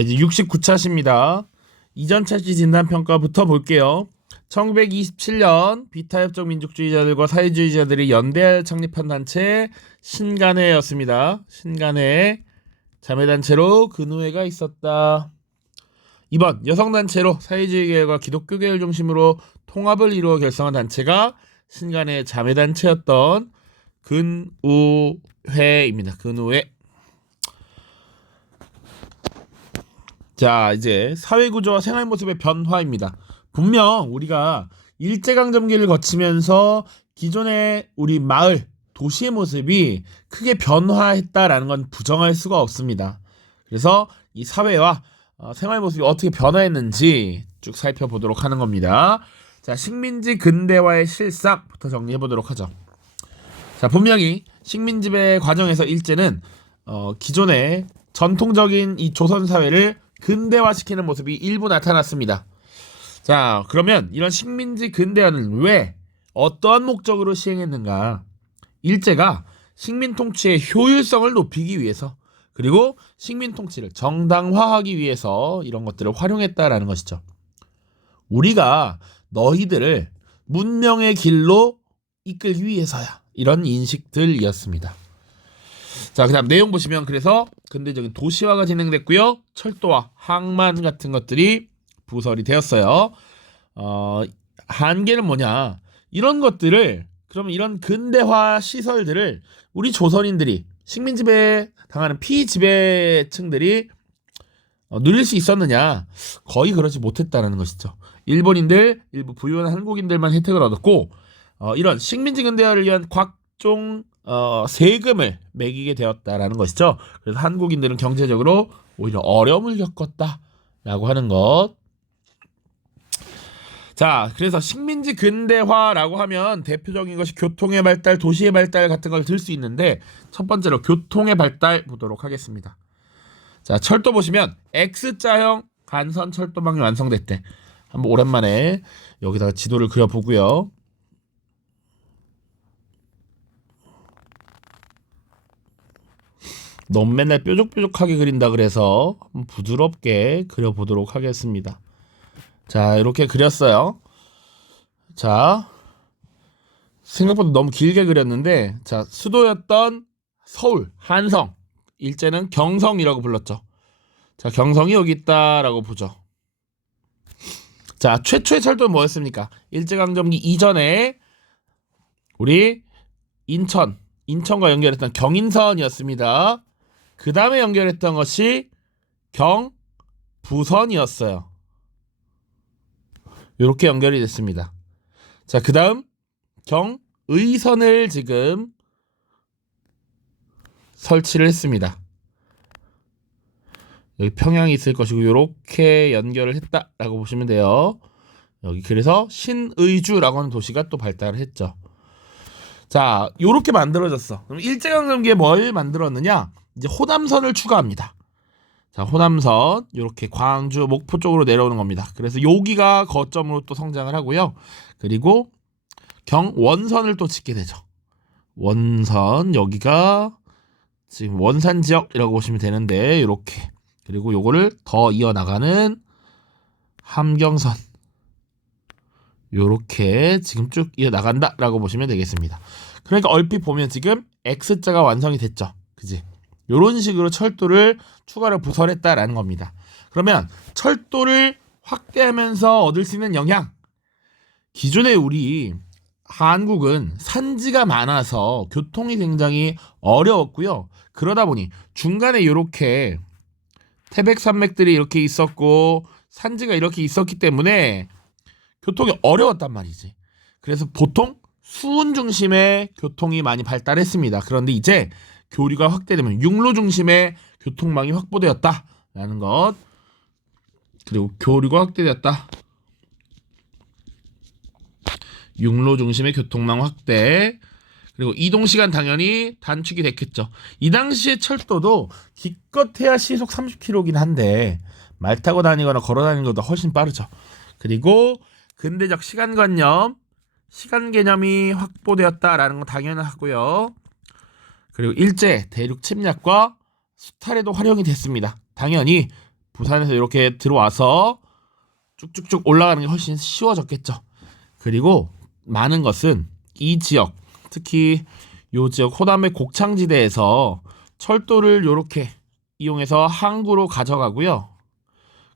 이제 69차시입니다. 이전차시 진단평가부터 볼게요. 1927년 비타협정 민족주의자들과 사회주의자들이 연대 창립한 단체 신간회였습니다. 신간회 자매단체로 근우회가 있었다. 2번 여성단체로 사회주의계열과 기독교계열 중심으로 통합을 이루어 결성한 단체가 신간회 자매단체였던 근우회입니다. 근우회. 자, 이제 사회구조와 생활모습의 변화입니다. 분명 우리가 일제강점기를 거치면서 기존의 우리 마을, 도시의 모습이 크게 변화했다라는 건 부정할 수가 없습니다. 그래서 이 사회와 생활모습이 어떻게 변화했는지 쭉 살펴보도록 하는 겁니다. 자, 식민지 근대화의 실상부터 정리해보도록 하죠. 자, 분명히 식민지배 과정에서 일제는 기존의 전통적인 이 조선 사회를 근대화시키는 모습이 일부 나타났습니다. 자, 그러면 이런 식민지 근대화는 왜 어떠한 목적으로 시행했는가? 일제가 식민 통치의 효율성을 높이기 위해서, 그리고 식민 통치를 정당화하기 위해서 이런 것들을 활용했다라는 것이죠. 우리가 너희들을 문명의 길로 이끌기 위해서야, 이런 인식들이었습니다. 자, 그 다음 내용 보시면 그래서 근대적인 도시화가 진행됐고요. 철도와 항만 같은 것들이 부설이 되었어요. 한계는 뭐냐? 이런 것들을, 그러면 이런 근대화 시설들을 우리 조선인들이, 식민지배 당하는 피지배층들이 누릴 수 있었느냐? 거의 그렇지 못했다는 것이죠. 일본인들, 일부 부유한 한국인들만 혜택을 얻었고, 이런 식민지 근대화를 위한 각종 세금을 매기게 되었다라는 것이죠. 그래서 한국인들은 경제적으로 오히려 어려움을 겪었다라고 하는 것. 자, 그래서 식민지 근대화라고 하면 대표적인 것이 교통의 발달, 도시의 발달 같은 걸 들 수 있는데, 첫 번째로 교통의 발달 보도록 하겠습니다. 자, 철도 보시면 X자형 간선 철도망이 완성됐대. 한번 오랜만에 여기다가 지도를 그려보고요. 너무 맨날 뾰족뾰족하게 그린다 그래서 부드럽게 그려보도록 하겠습니다. 자, 이렇게 그렸어요. 자, 생각보다 너무 길게 그렸는데, 자, 수도였던 서울, 한성, 일제는 경성이라고 불렀죠. 자, 경성이 여기 있다라고 보죠. 자, 최초의 철도는 뭐였습니까? 일제강점기 이전에 우리 인천과 연결했던 경인선이었습니다. 그 다음에 연결했던 것이 경부선이었어요. 이렇게 연결이 됐습니다. 자, 그 다음 경의선을 지금 설치를 했습니다. 여기 평양이 있을 것이고 이렇게 연결을 했다라고 보시면 돼요. 여기 그래서 신의주라고 하는 도시가 또 발달을 했죠. 자, 이렇게 만들어졌어. 그럼 일제강점기에 뭘 만들었느냐? 이제 호남선을 추가합니다. 자, 호남선 이렇게 광주, 목포 쪽으로 내려오는 겁니다. 그래서 여기가 거점으로 또 성장을 하고요. 그리고 경원선을 또 짓게 되죠. 원선, 여기가 지금 원산 지역이라고 보시면 되는데 이렇게, 그리고 요거를 더 이어나가는 함경선, 요렇게 지금 쭉 이어나간다라고 보시면 되겠습니다. 그러니까 얼핏 보면 지금 X자가 완성이 됐죠. 그지? 요런 식으로 철도를 추가로 부설했다라는 겁니다. 그러면 철도를 확대하면서 얻을 수 있는 영향, 기존에 우리 한국은 산지가 많아서 교통이 굉장히 어려웠고요. 그러다 보니 중간에 이렇게 태백산맥들이 이렇게 있었고 산지가 이렇게 있었기 때문에 교통이 어려웠단 말이지. 그래서 보통 수운 중심의 교통이 많이 발달했습니다. 그런데 이제 교류가 확대되면 육로 중심의 교통망이 확보되었다라는 것, 그리고 교류가 확대되었다. 육로 중심의 교통망 확대, 그리고 이동시간 당연히 단축이 됐겠죠. 이 당시에 철도도 기껏해야 시속 30km긴 한데 말 타고 다니거나 걸어 다니는 것보다 훨씬 빠르죠. 그리고 근대적 시간관념, 시간 개념이 확보되었다라는 건 당연하고요. 그리고 일제 대륙 침략과 수탈에도 활용이 됐습니다. 당연히 부산에서 이렇게 들어와서 쭉쭉쭉 올라가는 게 훨씬 쉬워졌겠죠. 그리고 많은 것은 이 지역, 특히 요 지역 호남의 곡창지대에서 철도를 이렇게 이용해서 항구로 가져가고요.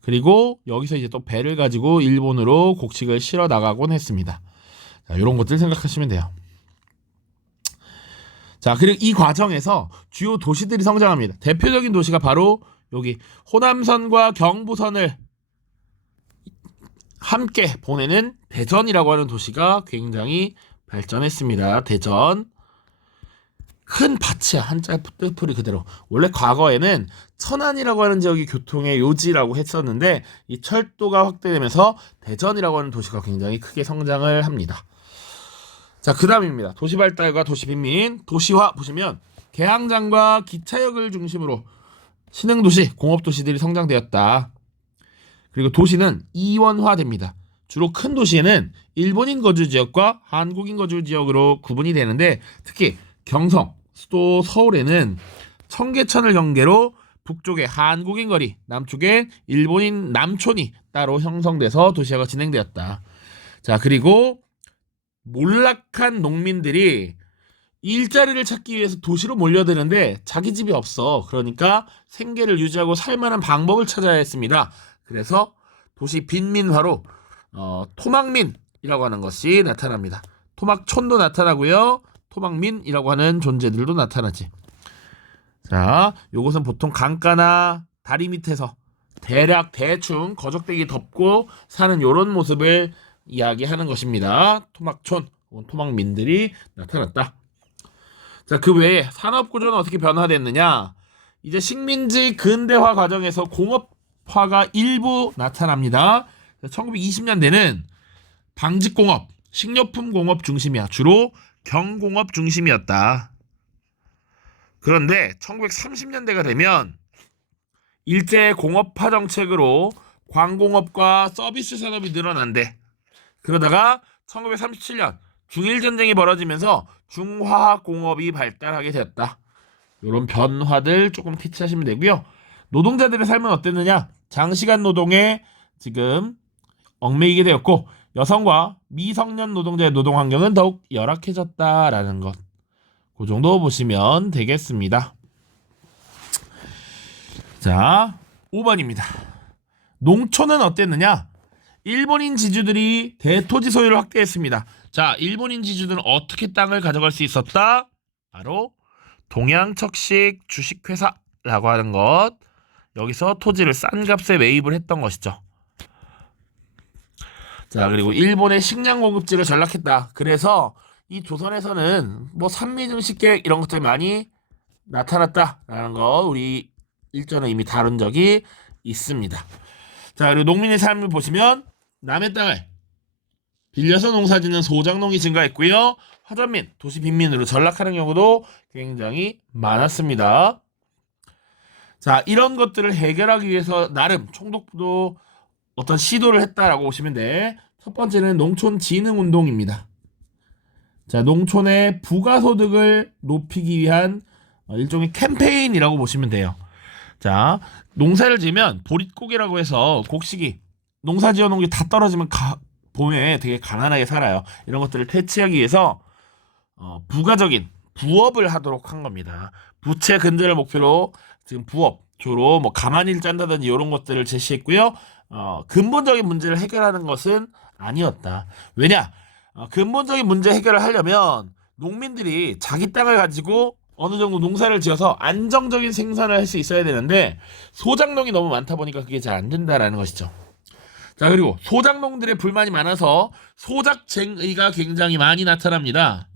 그리고 여기서 이제 또 배를 가지고 일본으로 곡식을 실어 나가곤 했습니다. 자, 이런 것들 생각하시면 돼요. 자, 그리고 이 과정에서 주요 도시들이 성장합니다. 대표적인 도시가 바로 여기 호남선과 경부선을 함께 보내는 대전이라고 하는 도시가 굉장히 발전했습니다. 대전. 큰 밭이야. 한자 뜻풀이 그대로. 원래 과거에는 천안이라고 하는 지역이 교통의 요지라고 했었는데 이 철도가 확대되면서 대전이라고 하는 도시가 굉장히 크게 성장을 합니다. 자, 그 다음입니다. 도시 발달과 도시 빈민. 도시화 보시면 개항장과 기차역을 중심으로 신흥도시, 공업도시들이 성장되었다. 그리고 도시는 이원화됩니다. 주로 큰 도시에는 일본인 거주 지역과 한국인 거주 지역으로 구분이 되는데 특히 경성, 수도 서울에는 청계천을 경계로 북쪽에 한국인 거리, 남쪽에 일본인 남촌이 따로 형성돼서 도시화가 진행되었다. 자, 그리고 몰락한 농민들이 일자리를 찾기 위해서 도시로 몰려드는데 자기 집이 없어. 그러니까 생계를 유지하고 살만한 방법을 찾아야 했습니다. 그래서 도시 빈민화로 토막민이라고 하는 것이 나타납니다. 토막촌도 나타나고요. 토막민이라고 하는 존재들도 나타나지. 자, 요것은 보통 강가나 다리 밑에서 대충 거적대기 덮고 사는 요런 모습을 이야기하는 것입니다. 토막촌, 토막민들이 나타났다. 자, 그 외에 산업구조는 어떻게 변화됐느냐? 이제 식민지 근대화 과정에서 공업화가 일부 나타납니다. 1920년대는 방직공업, 식료품 공업 중심이야. 주로 경공업 중심이었다. 그런데 1930년대가 되면 일제 공업화 정책으로 광공업과 서비스 산업이 늘어난대. 그러다가 1937년 중일전쟁이 벌어지면서 중화학공업이 발달하게 되었다. 이런 변화들 조금 캐치하시면 되고요. 노동자들의 삶은 어땠느냐? 장시간 노동에 지금 얽매이게 되었고 여성과 미성년 노동자의 노동 환경은 더욱 열악해졌다라는 것. 그 정도 보시면 되겠습니다. 자, 5번입니다. 농촌은 어땠느냐? 일본인 지주들이 대토지 소유를 확대했습니다. 자, 일본인 지주들은 어떻게 땅을 가져갈 수 있었다? 바로 동양척식 주식회사라고 하는 것. 여기서 토지를 싼 값에 매입을 했던 것이죠. 자, 그리고 일본의 식량 공급지를 전락했다. 그래서 이 조선에서는 뭐 산미증식계획 이런 것들이 많이 나타났다라는 거 우리 일전에 이미 다룬 적이 있습니다. 자, 그리고 농민의 삶을 보시면 남의 땅을 빌려서 농사짓는 소작농이 증가했고요. 화전민, 도시 빈민으로 전락하는 경우도 굉장히 많았습니다. 자, 이런 것들을 해결하기 위해서 나름 총독부도 어떤 시도를 했다라고 보시면 돼. 첫 번째는 농촌진흥운동입니다. 자, 농촌의 부가소득을 높이기 위한 일종의 캠페인이라고 보시면 돼요. 자, 농사를 지으면 보릿고개라고 해서 곡식이 농사 지어놓은 게 다 떨어지면 봄에 되게 가난하게 살아요. 이런 것들을 퇴치하기 위해서 부가적인 부업을 하도록 한 겁니다. 부채 근절을 목표로 지금 부업, 주로 뭐 가만히를 짠다든지 이런 것들을 제시했고요. 근본적인 문제를 해결하는 것은 아니었다. 왜냐? 근본적인 문제 해결을 하려면 농민들이 자기 땅을 가지고 어느 정도 농사를 지어서 안정적인 생산을 할 수 있어야 되는데 소작농이 너무 많다 보니까 그게 잘 안 된다라는 것이죠. 자, 그리고 소작농들의 불만이 많아서 소작쟁의가 굉장히 많이 나타납니다.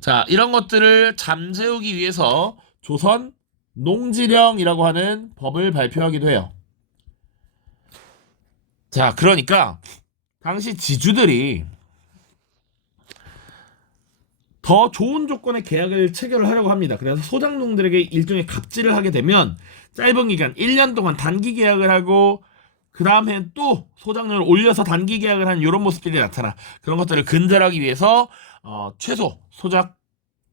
자, 이런 것들을 잠재우기 위해서 조선 농지령이라고 하는 법을 발표하기도 해요. 자, 그러니까 당시 지주들이 더 좋은 조건의 계약을 체결을 하려고 합니다. 그래서 소작농들에게 일종의 갑질을 하게 되면 짧은 기간 1년 동안 단기 계약을 하고 그 다음에 또 소작농을 올려서 단기 계약을 하는 이런 모습들이 나타나. 그런 것들을 근절하기 위해서 최소 소작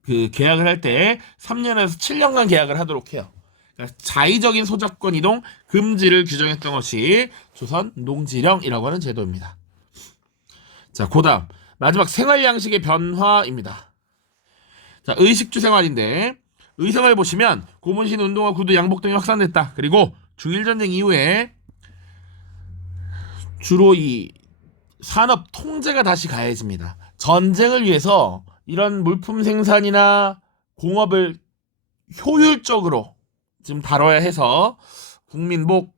그 계약을 할 때 3년에서 7년간 계약을 하도록 해요. 그러니까 자의적인 소작권 이동 금지를 규정했던 것이 조선 농지령이라고 하는 제도입니다. 자, 그다음 마지막 생활 양식의 변화입니다. 자, 의식주 생활인데 의성을 보시면 고문신, 운동화, 구두, 양복 등이 확산됐다. 그리고 중일전쟁 이후에 주로 이 산업 통제가 다시 가해집니다. 전쟁을 위해서 이런 물품 생산이나 공업을 효율적으로 지금 다뤄야 해서 국민복,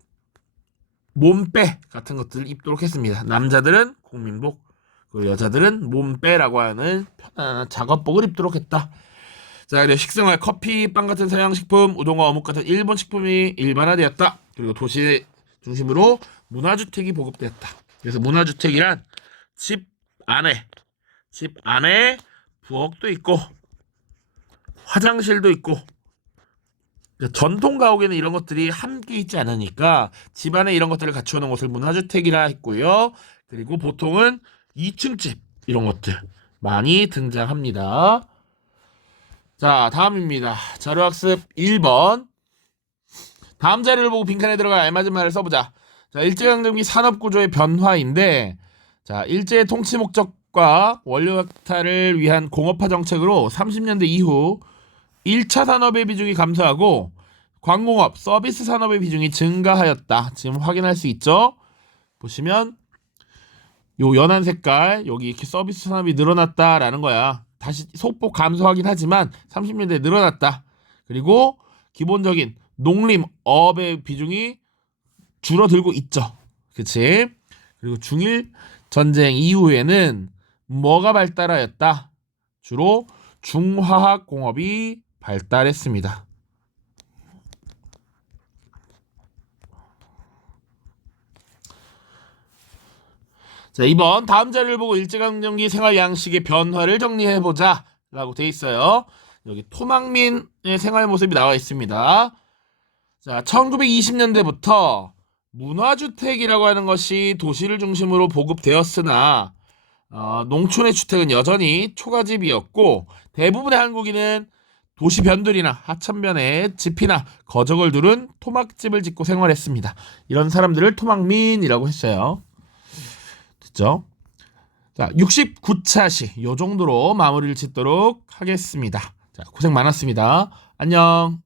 몸빼 같은 것들을 입도록 했습니다. 남자들은 국민복, 그리고 여자들은 몸빼라고 하는 편안한 작업복을 입도록 했다. 자, 그리고 식생활, 커피, 빵 같은 서양식품, 우동과 어묵 같은 일본 식품이 일반화되었다. 그리고 도시 중심으로 문화주택이 보급되었다. 그래서 문화주택이란 집 안에 부엌도 있고 화장실도 있고, 그러니까 전통 가옥에는 이런 것들이 함께 있지 않으니까 집안에 이런 것들을 갖추어놓은 것을 문화주택이라 했고요. 그리고 보통은 2층 집 이런 것들 많이 등장합니다. 자, 다음입니다. 자료학습 1번. 다음 자료를 보고 빈칸에 들어가 알맞은 말을 써보자. 자, 일제강점기 산업구조의 변화인데, 자, 일제의 통치 목적과 원료 약탈을 위한 공업화 정책으로 30년대 이후 1차 산업의 비중이 감소하고 광공업, 서비스 산업의 비중이 증가하였다. 지금 확인할 수 있죠? 보시면 요 연한 색깔 여기 이렇게 서비스 산업이 늘어났다라는 거야. 다시 소폭 감소하긴 하지만 30년대에 늘어났다. 그리고 기본적인 농림업의 비중이 줄어들고 있죠. 그치? 그리고 중일 전쟁 이후에는 뭐가 발달하였다? 주로 중화학 공업이 발달했습니다. 자, 2번 다음 자료를 보고 일제강점기 생활 양식의 변화를 정리해보자 라고 돼 있어요. 여기 토막민의 생활 모습이 나와 있습니다. 자, 1920년대부터 문화주택이라고 하는 것이 도시를 중심으로 보급되었으나 농촌의 주택은 여전히 초가집이었고 대부분의 한국인은 도시 변두리나 하천변에 집이나 거적을 두른 토막집을 짓고 생활했습니다. 이런 사람들을 토막민이라고 했어요. 됐죠? 자, 69차시 요 정도로 마무리를 짓도록 하겠습니다. 자, 고생 많았습니다. 안녕.